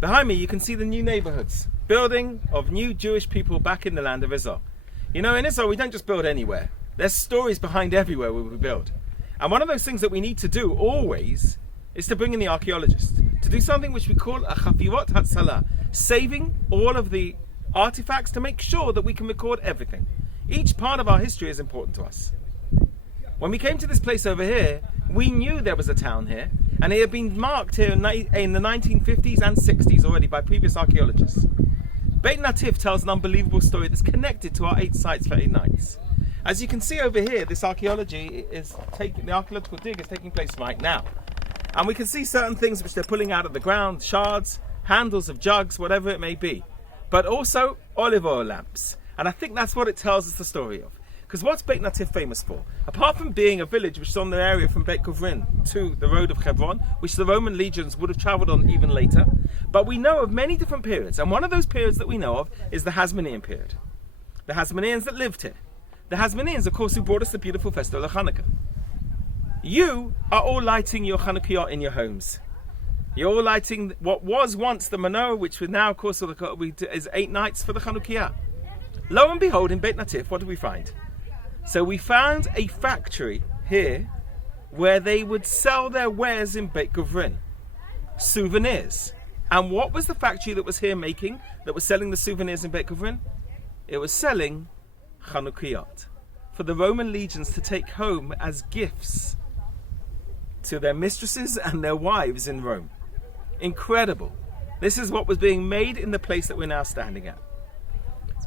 Behind me you can see the new neighborhoods, building of new Jewish people back in the land of Israel. You know, in Israel we don't just build anywhere. There's stories behind everywhere where we build. And one of those things that we need to do always is to bring in the archaeologists, to do something which we call a chafirot hatzalah, saving all of the artifacts to make sure that we can record everything. Each part of our history is important to us. When we came to this place over here, we knew there was a town here, and it had been marked here in the 1950s and 60s already by previous archaeologists. Beit Natif tells an unbelievable story that's connected to our 8 sites for 8 nights. As you can see over here, this the archaeological dig is taking place right now. And we can see certain things which they're pulling out of the ground, shards, handles of jugs, whatever it may be. But also olive oil lamps. And I think that's what it tells us the story of. Because what's Beit Natif famous for? Apart from being a village which is on the area from Beit Guvrin to the road of Hebron, which the Roman legions would have travelled on even later, but we know of many different periods, and one of those periods that we know of is the Hasmonean period. The Hasmoneans that lived here. The Hasmoneans, of course, who brought us the beautiful festival of Hanukkah. You are all lighting your Hanukkah in your homes. You're all lighting what was once the menorah, which we now, of course, is 8 nights for the Hanukkah. Lo and behold, in Beit Natif, what do we find? So we found a factory here where they would sell their wares in Beit Guvrin, souvenirs. And what was the factory that was here making, that was selling the souvenirs in Beit Guvrin? It was selling Chanukiot for the Roman legions to take home as gifts to their mistresses and their wives in Rome. Incredible. This is what was being made in the place that we're now standing at.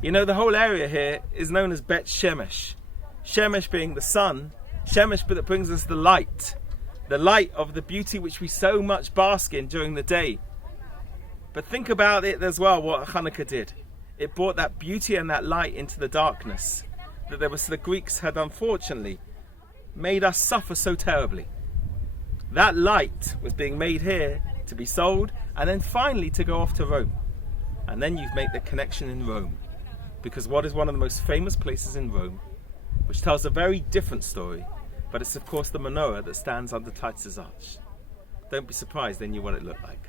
You know, the whole area here is known as Bet Shemesh. Shemesh being the sun, Shemesh that brings us the light of the beauty which we so much bask in during the day. But think about it as well, what Hanukkah did. It brought that beauty and that light into the darkness that the Greeks had unfortunately made us suffer so terribly. That light was being made here to be sold and then finally to go off to Rome. And then you make the connection in Rome. Because what is one of the most famous places in Rome, which tells a very different story, but it's of course the menorah that stands under Titus's arch. Don't be surprised, they knew what it looked like.